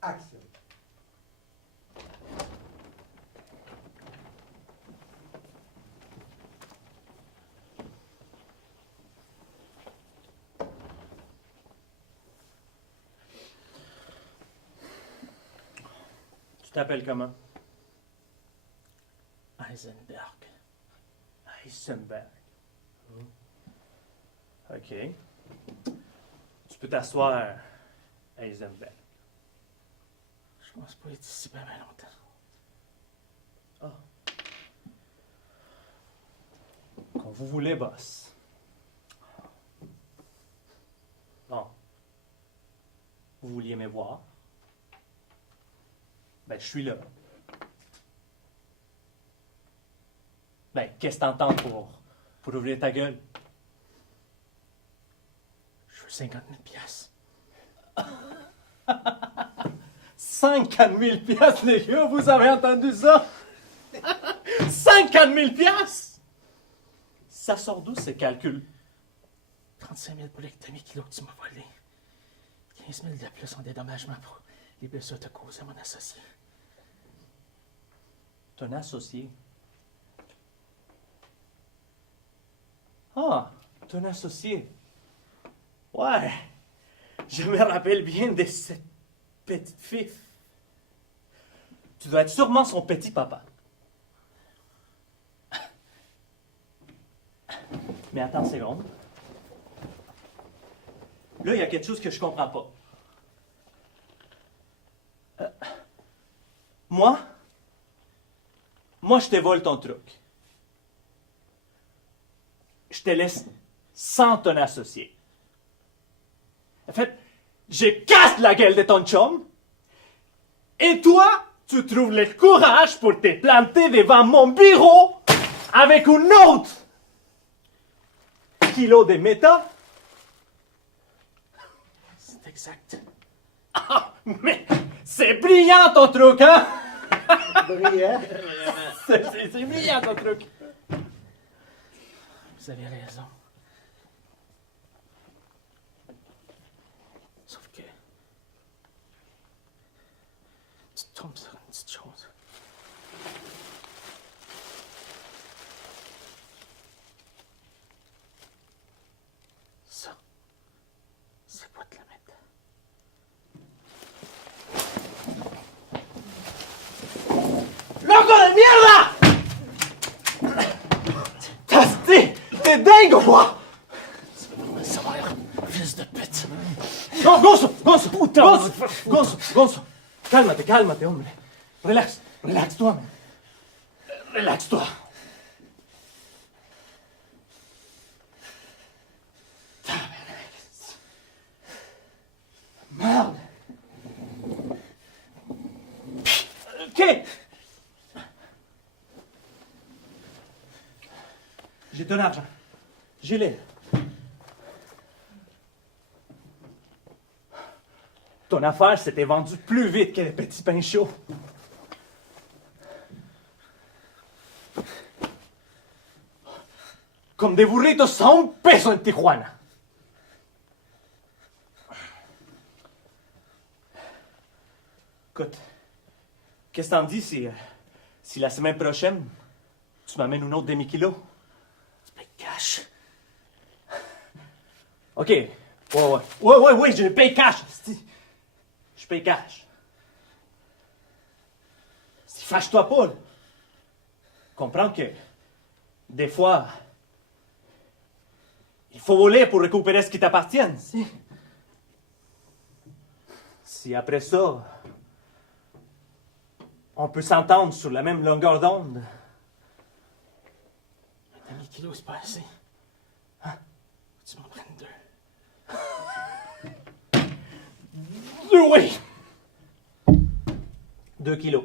Action. Tu t'appelles comment? Heisenberg. Heisenberg. OK. Tu peux t'asseoir, Heisenberg. Je pense pas être ici bien longtemps. Ah. Quand vous voulez, boss. Bon. Vous vouliez me voir? Ben, je suis là. Ben, qu'est-ce que t'entends pour ouvrir ta gueule? Je veux 50 000 piastres. 50 000 piastres, les gars, vous avez entendu ça? 50 000 piastres? Ça sort d'où, ces calculs? 35 000 pour l'ectomie kilo que tu m'as volé. 15 000 de plus en dédommagement pour les blessures que tu as causées à mon associé. Ton associé? Ah, ton associé. Ouais, je me rappelle bien de cette petite fille. Tu dois être sûrement son petit papa. Mais attends une seconde. Là, il y a quelque chose que je comprends pas. Moi, je te vole ton truc. Je te laisse sans ton associé. En fait, je casse la gueule de ton chum. Et toi, tu trouves le courage pour te planter devant mon bureau avec une autre kilo de méta. C'est exact. Ah, mais c'est brillant ton truc, hein? Brillant. C'est brillant ton truc. Vous avez raison. Sauf que... tu te trompes sur une petite chose. Ça, c'est pas de la mettre. ¡Loco de mierda! T'es dingue ou quoi? Ça va l'air, fils de pute. No, Gonzo. Cálmate, hombre. Relax-toi, man. Relax-toi. Merde. OK. J'ai ton argent. J'ai-les. Ton affaire s'était vendue plus vite que les petits pains chauds. Comme des burritos a un peso en Tijuana. Écoute, qu'est-ce que t'en dis si la semaine prochaine, tu m'amènes une autre demi-kilo? Tu payes cash. OK. Ouais, je paye cash. Je paye cash. Fâche-toi pas, là. Comprends que, des fois, il faut voler pour récupérer ce qui t'appartient. Si après ça, on peut s'entendre sur la même longueur d'onde. Un demi-kilo, c'est pas assez. Hein? Tu m'en prennes deux. Oui! 2 kilos.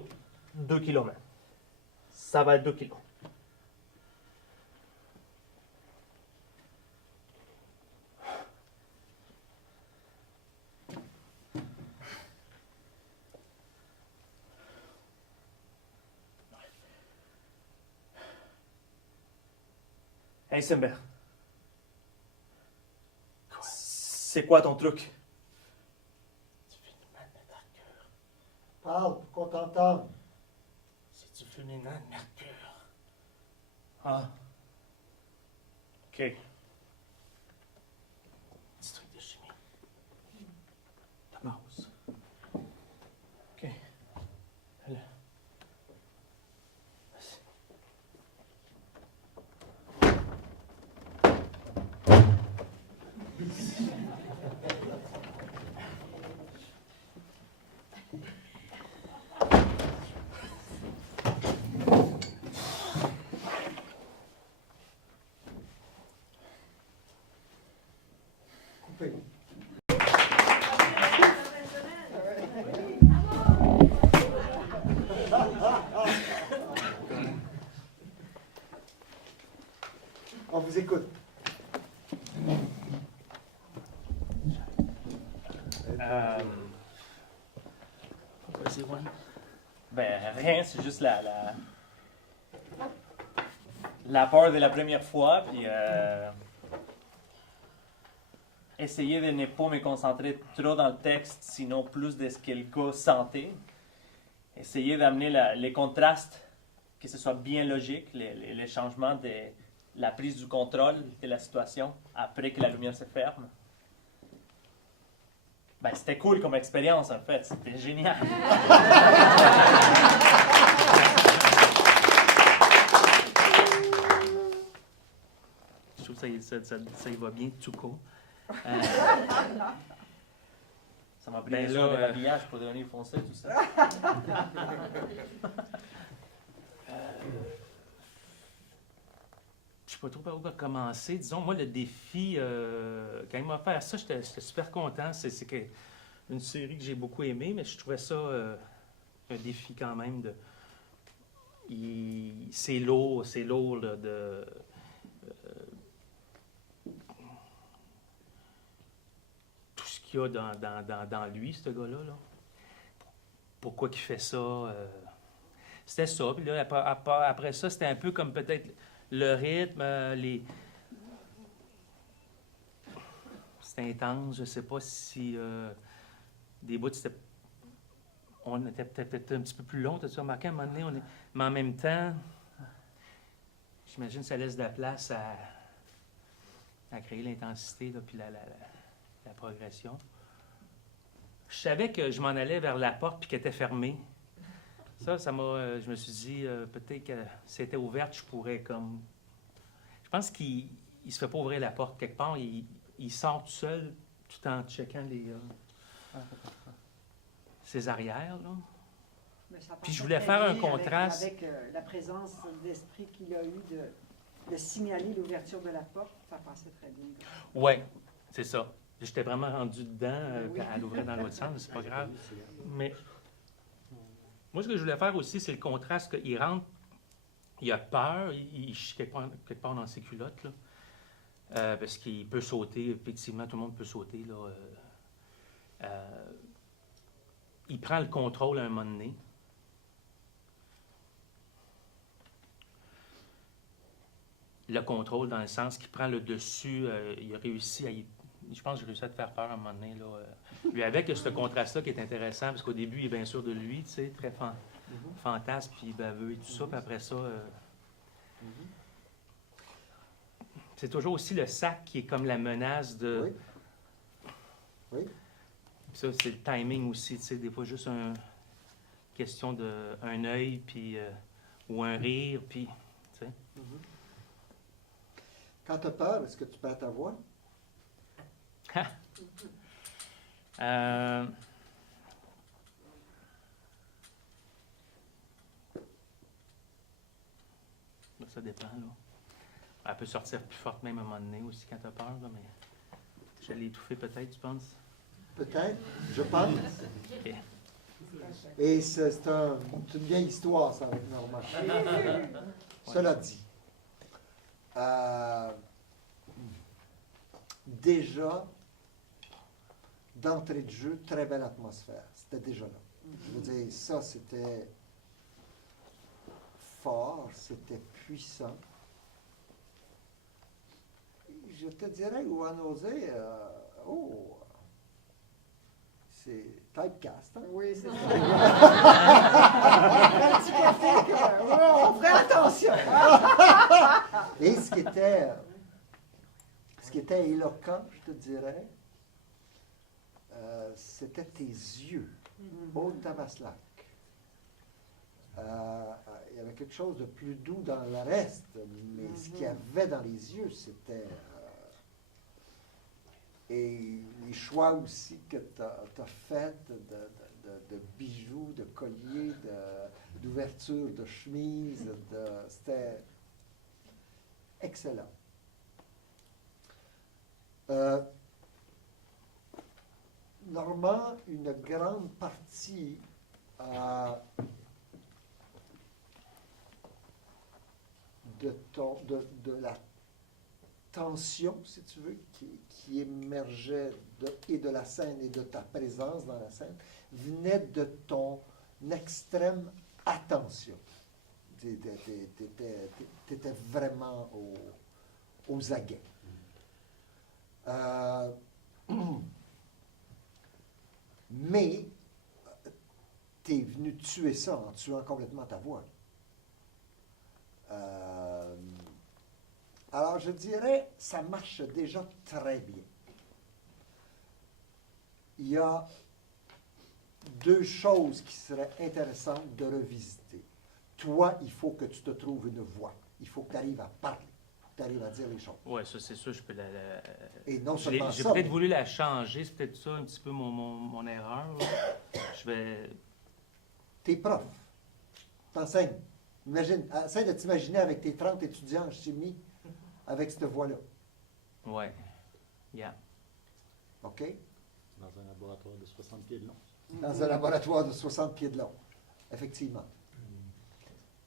2 kilos, même. Ça va être 2 kilos. Hey, Simber. Quoi? C'est quoi ton truc? Tu finis mal mettre à cœur. Parle pour qu'on t'entende. C'est du fulminant de mercure. Ah. OK. Petit truc de chimie. De base. OK. Allez. Vas-y. Coupé. On vous écoute. Vas-y, Juan. Ben, rien, c'est juste la peur de la première fois, puis essayer de ne pas me concentrer trop dans le texte, sinon plus de ce que le gars sentait. Essayer d'amener les contrastes, que ce soit bien logique, les changements de la prise du contrôle de la situation après que la lumière se ferme. Ben, c'était cool comme expérience, en fait. C'était génial. Je trouve que ça y va bien, tout court. Ça m'a pris Ben des là, heures de l'habillage pour devenir foncé, tout ça. Je sais pas trop par où commencer. Disons, moi, le défi, quand il m'a offert ça, j'étais super content. C'est une série que j'ai beaucoup aimée, mais je trouvais ça un défi quand même. C'est lourd là, tout ce qu'il y a dans lui, ce gars-là. Là. Pourquoi il fait ça? C'était ça. Puis là, après ça, c'était un peu comme peut-être le rythme, c'était intense. Je sais pas si des bouts, on était peut-être un petit peu plus long. T'as-tu remarqué à un moment donné? Mais en même temps, j'imagine que ça laisse de la place à créer l'intensité, là, puis la progression. Je savais que je m'en allais vers la porte puis qu'elle était fermée. Ça m'a. Je me suis dit, peut-être que si elle était ouverte, je pourrais comme. Je pense qu'il ne se fait pas ouvrir la porte quelque part. Il sort tout seul tout en checkant ses arrières. Là. Mais ça Puis je passait voulais très faire un bien contraste. Avec la présence d'esprit qu'il a eu de signaler l'ouverture de la porte, ça passait très bien. Oui, c'est ça. J'étais vraiment rendu dedans Oui. à l'ouvrir dans l'autre sens, c'est pas grave. Mais moi, ce que je voulais faire aussi, c'est le contraste qu'il rentre, il a peur, il chie quelque part dans ses culottes, là, parce qu'il peut sauter, effectivement, tout le monde peut sauter. Là, il prend le contrôle à un moment donné. Le contrôle dans le sens qu'il prend le dessus, il a réussi à je pense que j'ai réussi à te faire peur à un moment donné. Là, lui, avec ce contraste-là qui est intéressant, parce qu'au début, il est bien sûr de lui, tu sais, très fantasme, puis baveux et tout ça, puis après ça, c'est toujours aussi le sac qui est comme la menace de... Oui. Oui. Puis ça, c'est le timing aussi, tu sais, des fois juste question d'un œil, puis ou un rire, puis, tu sais. Quand tu as peur, est-ce que tu perds ta voix? Ça dépend, là. Elle peut sortir plus forte même à un moment donné aussi quand tu as peur, là, mais je l'ai étouffé peut-être, tu penses? Peut-être, je pense. Ok. Et c'est une vieille histoire, ça, avec Normand. Cela dit, déjà, d'entrée de jeu, très belle atmosphère. C'était déjà là. Je veux dire, ça, c'était fort, c'était puissant. Je te dirais, Juan José, c'est typecast. Hein? Oui, c'est ça. Un petit côté que, on ferait attention. Et ce qui était éloquent, je te dirais, c'était tes yeux. Au Tabaslac. Il y avait quelque chose de plus doux dans le reste, mais ce qu'il y avait dans les yeux, c'était... et les choix aussi que tu as faits de bijoux, de colliers, d'ouverture de chemise, c'était excellent. Normand, une grande partie de la tension, si tu veux, qui émergeait et de la scène et de ta présence dans la scène, venait de ton extrême attention. Tu étais vraiment aux aguets. Mais tu es venu tuer ça en tuant complètement ta voix. Alors, je dirais, ça marche déjà très bien. Il y a deux choses qui seraient intéressantes de revisiter. Toi, il faut que tu te trouves une voix. Il faut que tu arrives à parler. Tu arrives à dire les choses. Oui, ça, c'est sûr, je peux Et non seulement J'ai ça, peut-être mais voulu la changer, c'est peut-être ça un petit peu mon erreur. Là. Je vais... t'es prof. T'enseignes. Imagine, essaie de t'imaginer avec tes 30 étudiants en chimie avec cette voix-là. Oui. Yeah. OK? Dans un laboratoire de 60 pieds de long. Dans un laboratoire de 60 pieds de long. Effectivement.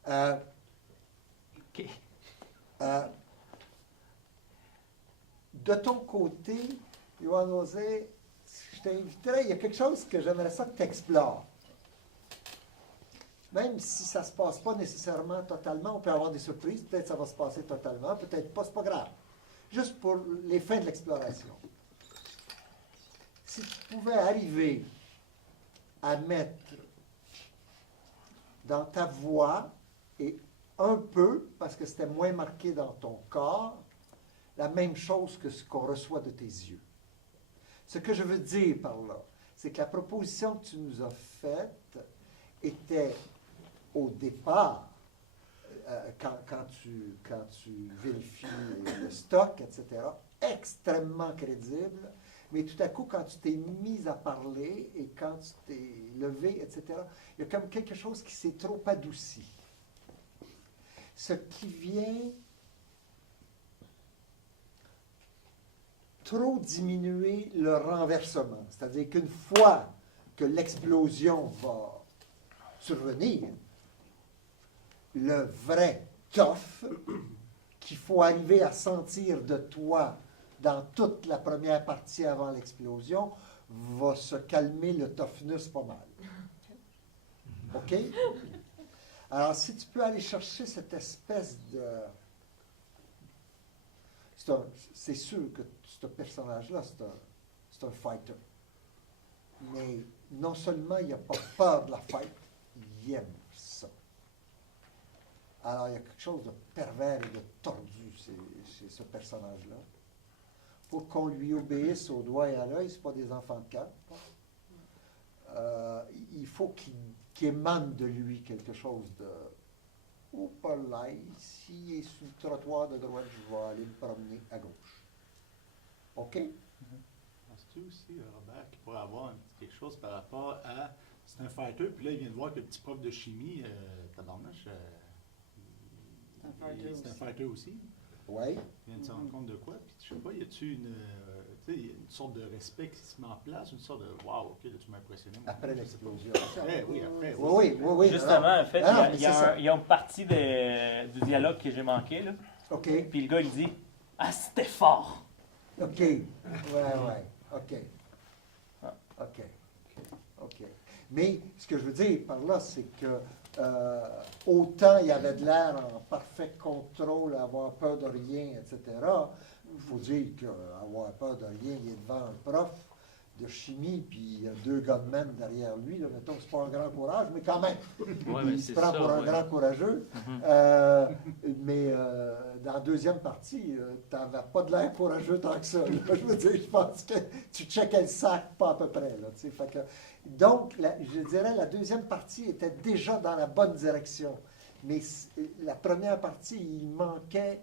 OK. De ton côté, Johan José, je t'inviterais, il y a quelque chose que j'aimerais ça que tu explores. Même si ça ne se passe pas nécessairement totalement, on peut avoir des surprises, peut-être ça va se passer totalement, peut-être pas, c'est pas grave. Juste pour les fins de l'exploration. Si tu pouvais arriver à mettre dans ta voix, et un peu, parce que c'était moins marqué dans ton corps, la même chose que ce qu'on reçoit de tes yeux. Ce que je veux dire par là, c'est que la proposition que tu nous as faite était, au départ, quand tu vérifies le stock, etc., extrêmement crédible, mais tout à coup, quand tu t'es mis à parler et quand tu t'es levé, etc., il y a comme quelque chose qui s'est trop adouci. Ce qui vient trop diminuer le renversement. C'est-à-dire qu'une fois que l'explosion va survenir, le vrai tough qu'il faut arriver à sentir de toi dans toute la première partie avant l'explosion va se calmer le toughness pas mal. OK? Alors, si tu peux aller chercher cette espèce de... C'est sûr que ce personnage-là, c'est un fighter. Mais non seulement il n'a pas peur de la fight, il aime ça. Alors, il y a quelque chose de pervers et de tordu chez ce personnage-là. Pour qu'on lui obéisse au doigt et à l'œil, ce n'est pas des enfants de cœur. Il faut qu'il émane de lui quelque chose de... Oh, pas là, s'il est sur le trottoir de droite, je vais aller me promener à gauche. OK? Penses-tu aussi, Robert, qu'il pourrait avoir quelque chose par rapport à... C'est un fighter, puis là, il vient de voir que le petit prof de chimie, tabarnache, c'est un fighter aussi. Oui. Il vient de se rendre compte de quoi? Puis, je sais pas, y a-tu une sorte de respect qui se met en place, une sorte de « Wow, OK, là, tu m'as impressionné. » Après l'explosion. Après, oui, après. Oui. Justement, en fait, Ah, il y a une partie du dialogue que j'ai manqué, là. OK. Puis le gars, il dit « Ah, c'était fort! OK. Ouais. OK. Mais ce que je veux dire par là, c'est que autant il y avait de l'air en parfait contrôle, avoir peur de rien, etc. Il faut dire qu'avoir peur de rien, il est devant un prof, de chimie, puis il y a 2 gunmen derrière lui, là, mettons, c'est pas un grand courage, mais quand même, Ouais, mais il se c'est prend ça, pour un ouais. grand courageux. Mhm. Mais dans la deuxième partie, tu n'avais pas de l'air courageux tant que ça. Là. Je veux dire, je pense que tu checkais le sac pas à peu près. Là, tu sais. Fait que, donc, je dirais la deuxième partie était déjà dans la bonne direction. Mais la première partie, il manquait.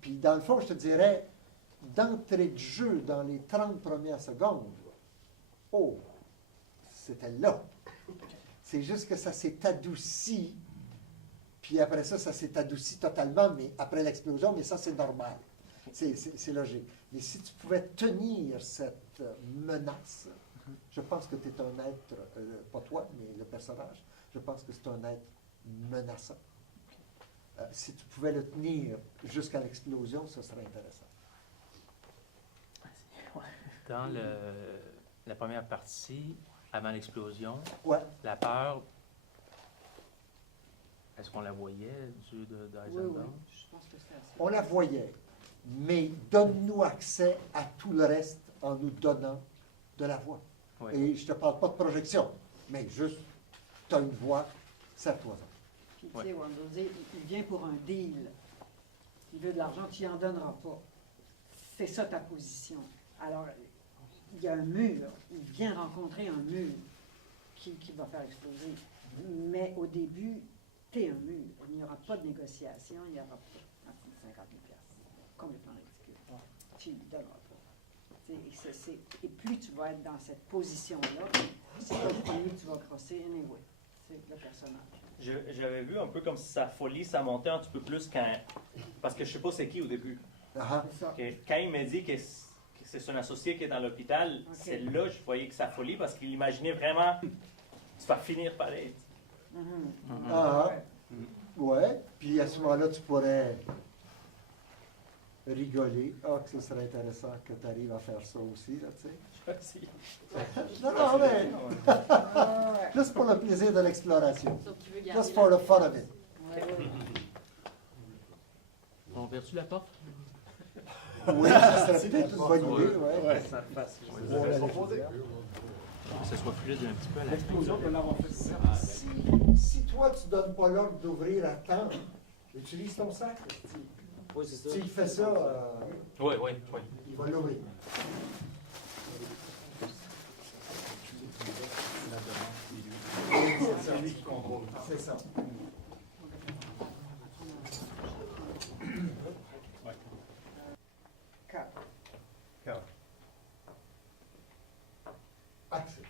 Puis dans le fond, je te dirais, d'entrée de jeu, dans les 30 premières secondes, oh, c'était là. C'est juste que ça s'est adouci. Puis après ça, ça s'est adouci totalement, mais après l'explosion, mais ça, c'est normal. C'est logique. Mais si tu pouvais tenir cette menace, je pense que tu es un être, pas toi, mais le personnage, je pense que c'est un être menaçant. Si tu pouvais le tenir jusqu'à l'explosion, ce serait intéressant. Dans la première partie, avant l'explosion, Ouais. la peur, est-ce qu'on la voyait Oui, d'Eisenberg? oui, je pense que c'est assez. On la voyait, mais donne-nous accès à tout le reste en nous donnant de la voix. Oui. Et je ne te parle pas de projection, mais juste, tu as une voix, serre-toi-en. Puis, tu sais, Wonder dit, il vient pour un deal. Il veut de l'argent, tu n'en donneras pas. C'est ça ta position. Alors, il y a un mur. Il vient rencontrer un mur qui va faire exploser. Mais au début, tu es un mur. Il n'y aura pas de négociation, il n'y aura pas 50 000 $. Complètement ridicule. Tu ne lui donneras pas. Et plus tu vas être dans cette position-là, c'est pas le premier que tu vas crosser anyway. C'est le personnage. J'avais vu un peu comme si sa folie, ça montait un petit peu plus quand... Parce que je sais pas c'est qui au début. Ah, C'est ça. Quand il m'a dit que c'est son associé qui est dans l'hôpital, c'est là que je voyais que sa folie, parce qu'il imaginait vraiment se faire finir pareil. Mhm. ah, Ouais. ouais. Puis à ce moment-là, tu pourrais rigoler. Ah, que ce serait intéressant que tu arrives à faire ça aussi, là, tu sais. Non, non, mais Ah, ouais. juste pour le plaisir de l'exploration. Sauf qu'il veut garder Just for la- the fun of it. Ouais, ouais. On vertu la porte? Oui, ça serait peut-être une bonne idée, ouais. Ouais. Bon, la proposé. Que ce soit fluide un petit peu à la L'explosion peut l'avoir fait ouvert. Si toi, tu ne donnes pas l'ordre d'ouvrir à temps, utilise ton sac. Oui, c'est ça. S'il fait ça, Oui, oui, oui. il va l'ouvrir. C'est lui qui contrôle. C'est ça. Quatre. Action.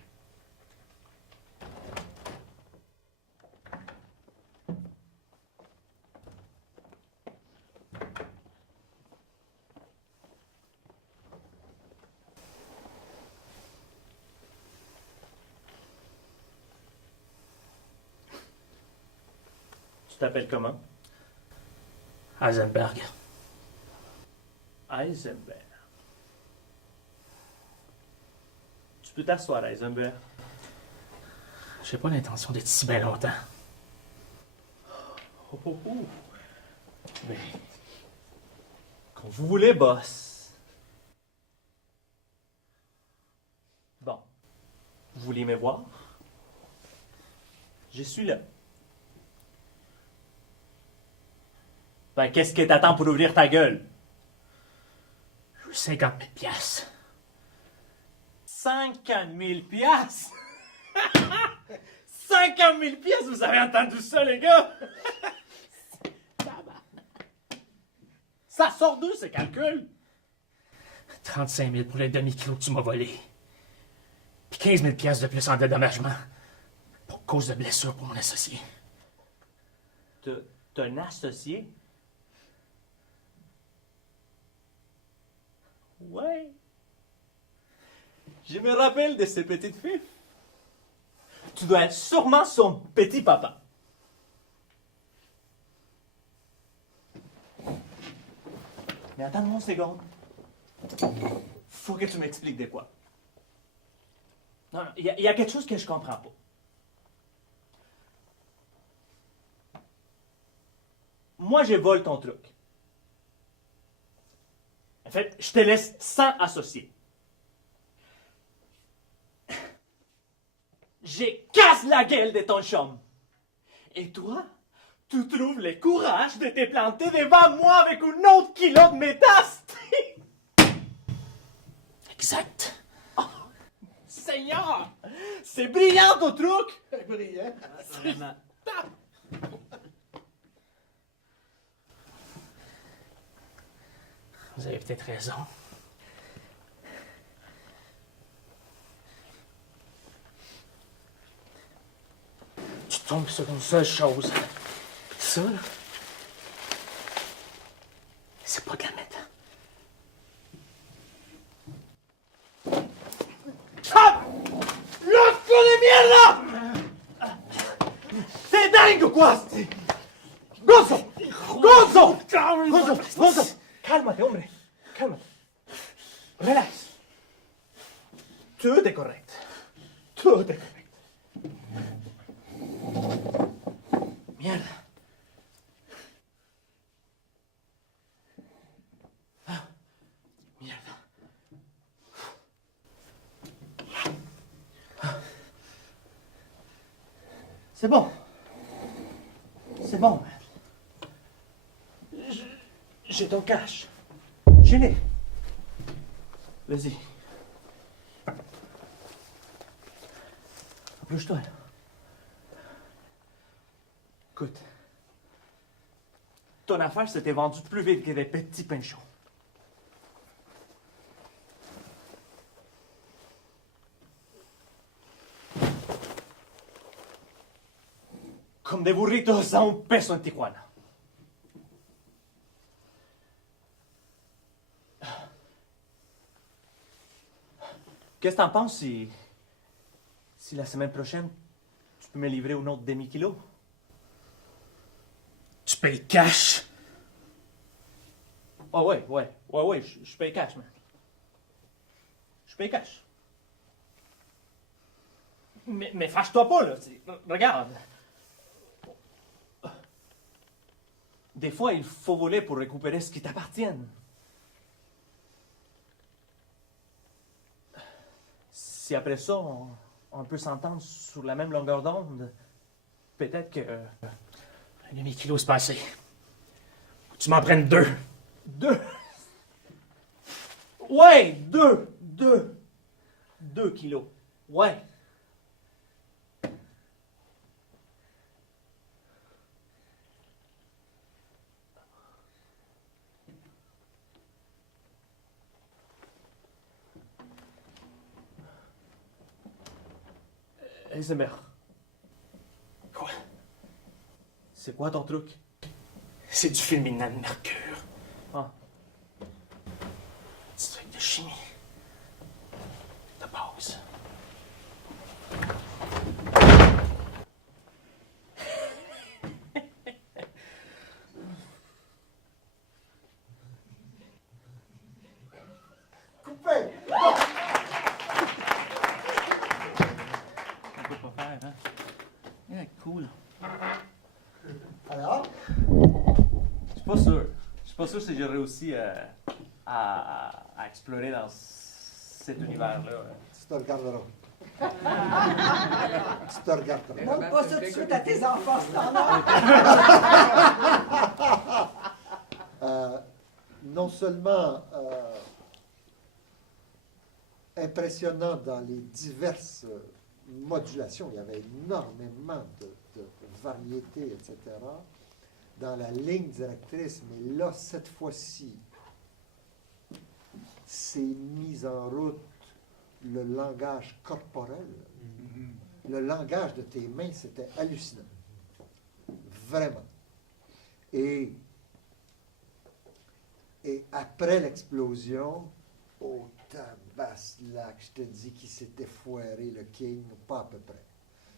Tu t'appelles comment? Heisenberg. Heisenberg. Tu peux t'asseoir, Heisenberg. J'ai pas l'intention d'être si bien longtemps. Oh, oh, oh. Mais, quand vous voulez, boss. Bon. Vous voulez me voir? Je suis là. Ben, qu'est-ce que t'attends pour ouvrir ta gueule? 50 000 piastres. 50 000 piastres! 50 000 piastres, vous avez entendu ça, les gars? Ça sort d'où, ce calcul? 35 000 pour le demi-kilo que tu m'as volé. Puis 15 000 piastres de plus en dédommagement. Pour cause de blessure pour mon associé. T'as un associé? Ouais. Je me rappelle de ces petites filles. Tu dois être sûrement son petit papa. Mais attends-moi une seconde. Faut que tu m'expliques de quoi. Non, il y a quelque chose que je comprends pas. Moi, je vole ton truc. En fait, je te laisse sans associé. je casse la gueule de ton chum. Et toi, tu trouves le courage de te planter devant moi avec un autre kilo de métasse. Exact. Seigneur, c'est brillant ton truc. Brillant. Vraiment. Vous avez peut-être raison. Tu tombes sur une seule chose. Ça, là, c'est pas de la méthode. ¡Loco de mierda! ¿T'es dingue ou quoi? Gonzo! Gonzo! Gonzo! Cálmate, hombre. Cálmate. Relax. Tout est correct. Tout est correct. Mierda. Ah, mierda. C'est bon. C'est bon, man. J'ai ton cash. Je l'ai. Vas-y. Approche-toi, là. Écoute. Ton affaire s'était vendue plus vite que des petits pinchos. Comme des burritos a un peso en Tijuana. Qu'est-ce que t'en penses si la semaine prochaine, tu peux me livrer un autre demi-kilo? Tu payes cash. Ah ouais, je paye cash, man. Je paye cash. Mais fâche-toi pas, là. Regarde. Des fois, il faut voler pour récupérer ce qui t'appartient. Si après ça, on peut s'entendre sur la même longueur d'onde, peut-être que... Un demi-kilo, c'est passé. Tu m'en prennes 2. 2? Ouais, 2 kilos. Ouais. Heisenberg. Quoi? C'est quoi ton truc? C'est du fulminant de mercure. Ah. Du truc de chimie. De base. Coupé! On peut pas faire, hein? Yeah, cool. Alors? Je suis pas sûr. Je suis pas sûr si j'ai réussi à explorer dans cet univers-là. Tu te regarderas. Tu te regarderas. Montre pas ça tout de suite à tes enfants, standard. Non seulement impressionnant dans les diverses modulations, il y avait énormément de variétés, etc., dans la ligne directrice, mais là, cette fois-ci, c'est mis en route le langage corporel. Le langage de tes mains, c'était hallucinant. Vraiment. Et après l'explosion, oh tabaslac, je te dis qu'il s'était foiré, le King, pas à peu près.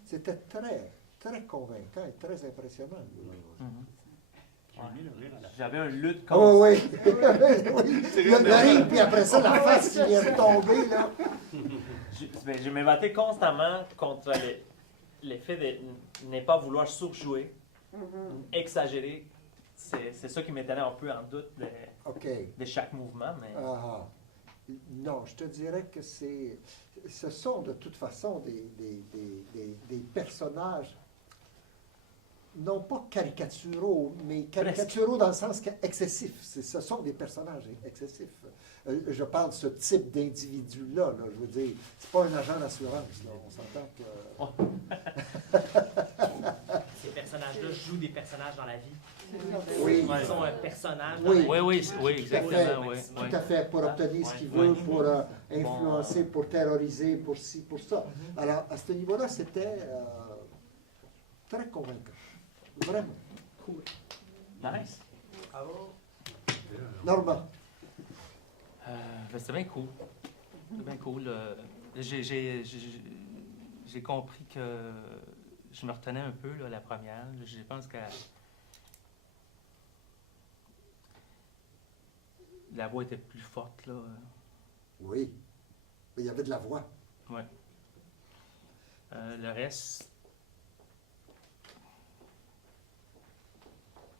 C'était très, très convaincant et très impressionnant. J'ai aimé le rire à la fin. J'avais un lutte Oh contre... oui! Oui. Le rire, puis après ça, la face qui vient de tomber, là. Je me battais constamment contre l'effet de ne pas vouloir surjouer, exagérer. C'est ça qui me tenait un peu en doute OK. de chaque mouvement. Mais... Ah, non, je te dirais que c'est... ce sont de toute façon des personnages, non pas caricaturaux, mais caricaturaux dans le sens excessif. Ce sont des personnages excessifs. Je parle de ce type d'individu-là. Là, je veux dire, c'est pas un agent d'assurance. Là. On s'entend que... Ces personnages-là jouent des personnages dans la vie. Oui, Ils sont un personnage dans Oui. la vie. Oui, oui, oui, tout à fait, exactement. Oui, oui. tout à fait, pour obtenir ce qu'il veut, pour influencer, pour terroriser, pour ci, pour ça. Alors, à ce niveau-là, c'était très convaincant. Vraiment. Cool. Nice. Normand. Ben, c'était bien cool. C'était bien cool. J'ai compris que je me retenais un peu, là, la première. Je pense que la voix était plus forte, là. Oui. Mais il y avait de la voix. Ouais. Le reste...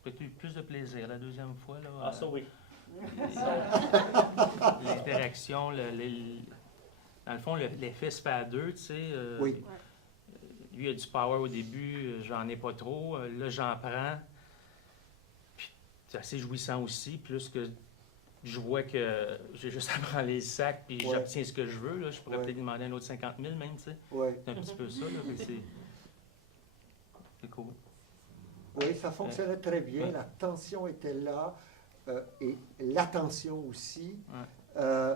J'ai eu plus de plaisir la deuxième fois, là. Ah, ça oui. L'interaction, dans le fond, l'effet se fait à deux, tu sais. Oui. Lui a du power au début, j'en ai pas trop. Là, j'en prends. Puis c'est assez jouissant aussi, plus que je vois que j'ai juste à prendre les sacs, puis Ouais. j'obtiens ce que je veux. Là. Je pourrais Ouais. peut-être demander un autre 50 000 même, tu sais. Oui. C'est un petit peu ça, là. Fait que c'est cool. Oui, ça fonctionnait très bien. Ouais. La tension était là et l'attention aussi. Ouais.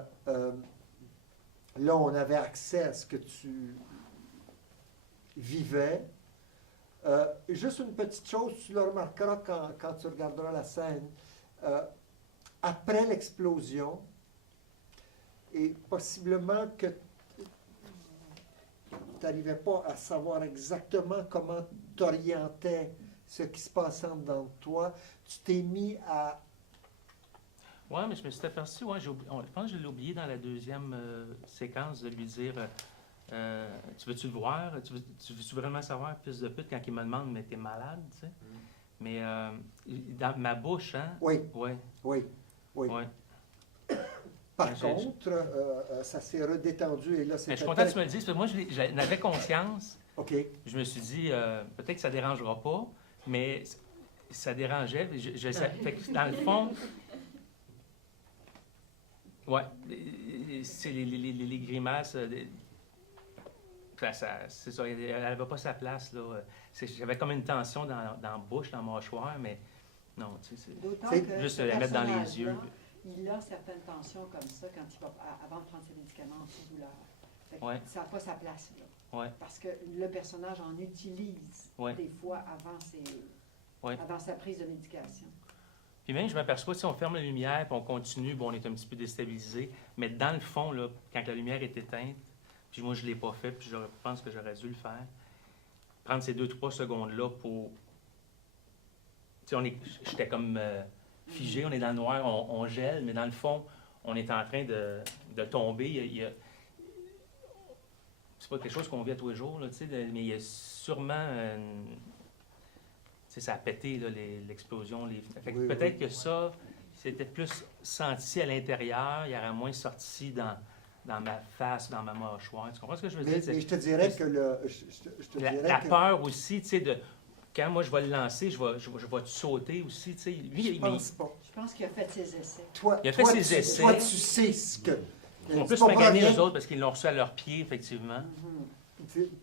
Là, on avait accès à ce que tu vivais. Juste une petite chose, tu le remarqueras quand tu regarderas la scène. Après l'explosion, et possiblement que tu n'arrivais pas à savoir exactement comment t'orientais ce qui se passait en dedans de toi, tu t'es mis à... Ouais, mais je me suis aperçu, ouais, je pense que je l'ai oublié dans la deuxième séquence de lui dire tu veux-tu le voir? Tu veux-tu vraiment savoir, fils de pute, quand il me demande, mais t'es malade, tu sais? Mais dans ma bouche, hein? Oui, Ouais, oui, oui. ouais. Par Ouais, contre, ça s'est redétendu et là, Mais c'était... je suis content que tu me le dises, parce que moi, j'en avais conscience. OK. Je me suis dit, peut-être que ça ne dérangera pas, mais ça dérangeait. Fait que dans le fond, ouais, c'est les grimaces. C'est ça, elle n'avait pas sa place, là. J'avais comme une tension dans la bouche, dans la mâchoire, mais non, tu sais, D'autant C'est que juste ce la mettre dans les personnage-là, yeux. Il a certaines tensions comme ça quand il va, avant de prendre ses médicaments anti-douleur. Fait que Ouais. ça n'a pas sa place là. Ouais. Parce que le personnage en utilise Ouais. des fois Ouais. avant sa prise de médication. Puis même, je m'aperçois, si on ferme la lumière puis on continue, bon, on est un petit peu déstabilisé, mais dans le fond, là, quand la lumière est éteinte, puis moi, je ne l'ai pas fait, puis je pense que j'aurais dû le faire, prendre ces 2-3 secondes-là pour... Tu sais, j'étais comme figé, on est dans le noir, on gèle, mais dans le fond, on est en train de tomber. C'est pas quelque chose qu'on vit à tous les jours, là, tu sais, mais il y a sûrement... tu sais, ça a pété, là, l'explosion. Fait que Oui, peut-être oui. que ça, c'était plus senti à l'intérieur, il y aurait moins sorti dans ma face, dans ma mâchoire. Tu comprends ce que je veux Mais, dire? mais je te dirais que je te dirais La que peur aussi, tu sais, de... Quand moi, je vais le lancer, je vais sauter aussi, tu sais. Lui, je pense pas. Je pense qu'il a fait ses essais. Toi, Il a fait toi, ses tu, essais. Toi, tu sais ce que... ils ont c'est plus pas pour magané rien. eux autres parce qu'ils l'ont reçu à leurs pieds, effectivement.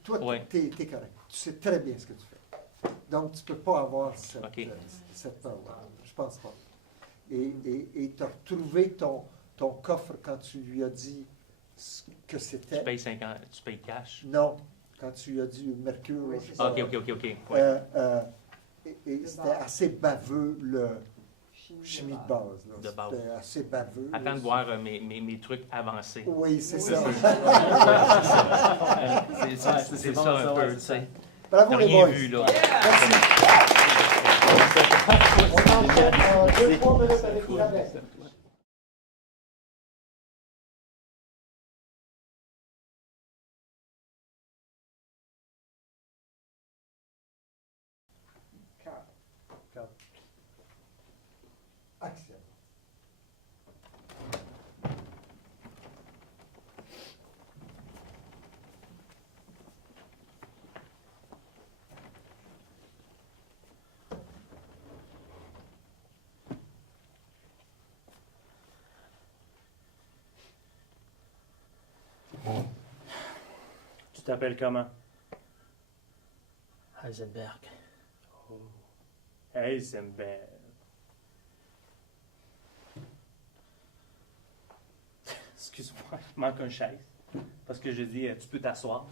Toi, Ouais. tu es correct. Tu sais très bien ce que tu fais. Donc, tu ne peux pas avoir cette, OK. cette peur-là. Je pense pas. Et tu as retrouvé ton coffre quand tu lui as dit ce que Tu c'était. payes 50, tu payes cash. Non, quand tu lui as dit Mercure. Oui, je c'est sais ça. pas. OK. Ouais. Et c'était assez baveux, le chimie de base. Là. De base. C'était assez baveux. Attends là. de voir mes trucs avancés. Oui, c'est Oui, ça. C'est ça un peu, tu sais. Bravo T'as les rien boys. vu, là. Merci. On enchaîne en 2-3 minutes avec Isabelle. Action. Tu t'appelles comment? Heisenberg. Heisenberg. Excuse-moi, il manque une chaise. Parce que j'ai dit, tu peux t'asseoir.